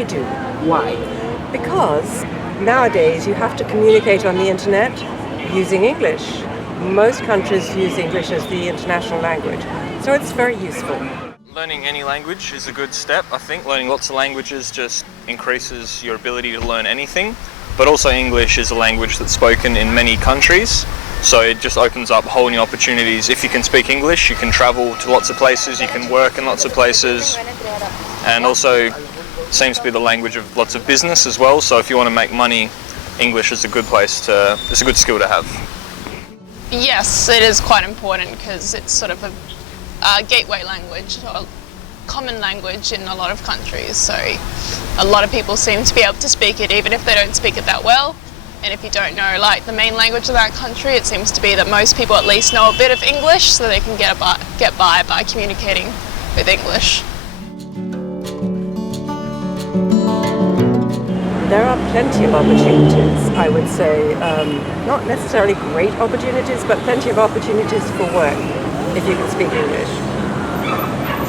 I do. Why? Because nowadays you have to communicate on the internet using English. Most countries use English as the international language, so it's very useful. Learning any language is a good step, I think. Learning lots of languages just increases your ability to learn anything, but also English is a language that's spoken in many countries, so it just opens up whole new opportunities. If you can speak English, you can travel to lots of places, you can work in lots of places, and also seems to be the language of lots of business as well, so if you want to make money, English is a good it's a good skill to have. Yes, it is quite important because it's sort of a gateway language, or common language in a lot of countries, so a lot of people seem to be able to speak it even if they don't speak it that well. And if you don't know like the main language of that country, it seems to be that most people at least know a bit of English, so they can get by communicating with English. There are plenty of opportunities, I would say. Not necessarily great opportunities, but plenty of opportunities for work if you can speak English.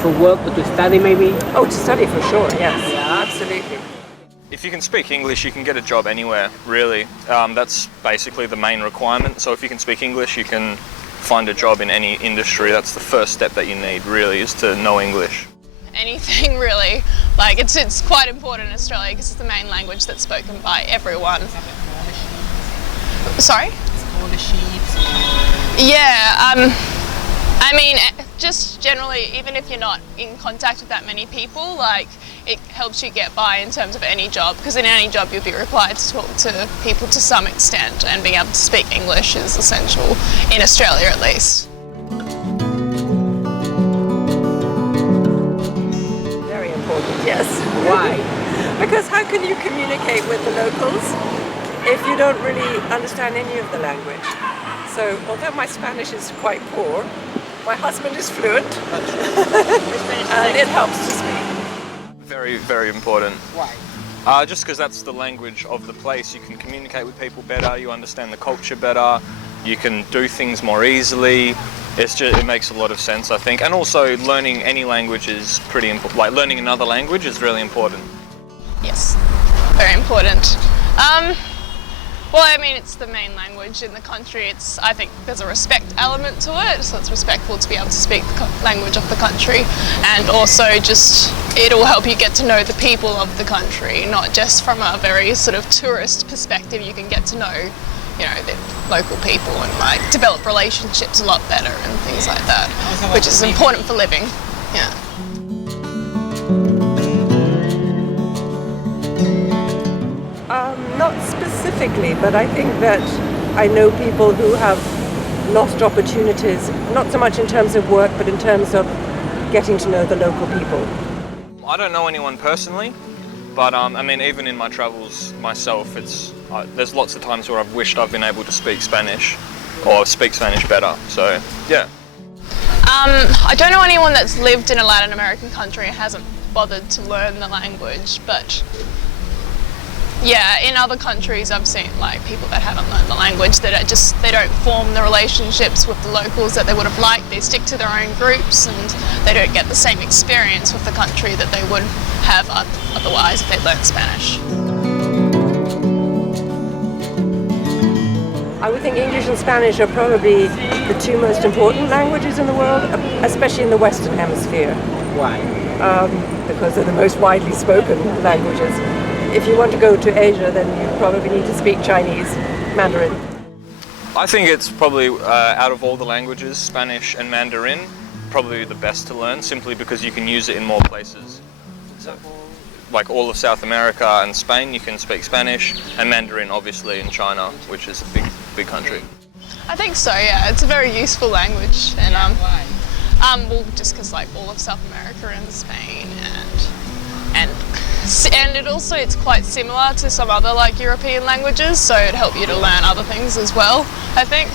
For work or to study maybe? Oh, to study for sure, yes. Yeah. Absolutely. If you can speak English, you can get a job anywhere, really. That's basically the main requirement. So if you can speak English, you can find a job in any industry. That's the first step that you need, really, is to know English. Anything really. Like it's quite important in Australia because it's the main language that's spoken by everyone. Sorry? Scholarships. Yeah, I mean, just generally, even if you're not in contact with that many people, like it helps you get by in terms of any job, because in any job you'll be required to talk to people to some extent, and being able to speak English is essential in Australia at least. Yes. Why? Because how can you communicate with the locals if you don't really understand any of the language? So, although my Spanish is quite poor, my husband is fluent, and it helps to speak. Very, very important. Why? Just because that's the language of the place. You can communicate with people better, you understand the culture better, you can do things more easily. It makes a lot of sense, I think. And also learning any language is pretty important. Like learning another language is really important. Yes, very important. Well, I mean, it's the main language in the country. I think there's a respect element to it, so it's respectful to be able to speak the language of the country, and also just it'll help you get to know the people of the country, not just from a very sort of tourist perspective. You can get to know, you know, the local people and like develop relationships a lot better and things like that, which is important for living. Yeah. Not specifically, but I think that I know people who have lost opportunities, not so much in terms of work, but in terms of getting to know the local people. I don't know anyone personally, but I mean, even in my travels myself, there's lots of times where I've wished I've been able to speak Spanish or speak Spanish better, so yeah. I don't know anyone that's lived in a Latin American country and hasn't bothered to learn the language, but yeah, in other countries I've seen like people that haven't learned the language, that they don't form the relationships with the locals that they would have liked. They stick to their own groups and they don't get the same experience with the country that they would have otherwise if they learned Spanish. I would think English and Spanish are probably the two most important languages in the world, especially in the Western Hemisphere. Why? Because they're the most widely spoken languages. If you want to go to Asia, then you probably need to speak Chinese, Mandarin. I think it's probably, out of all the languages, Spanish and Mandarin, probably the best to learn, simply because you can use it in more places. So, like all of South America and Spain, you can speak Spanish, and Mandarin obviously in China, which is a big country. I think so, yeah. It's a very useful language, and well, just because like all of South America and Spain, and it's quite similar to some other like European languages, so it'd help you to learn other things as well, I think.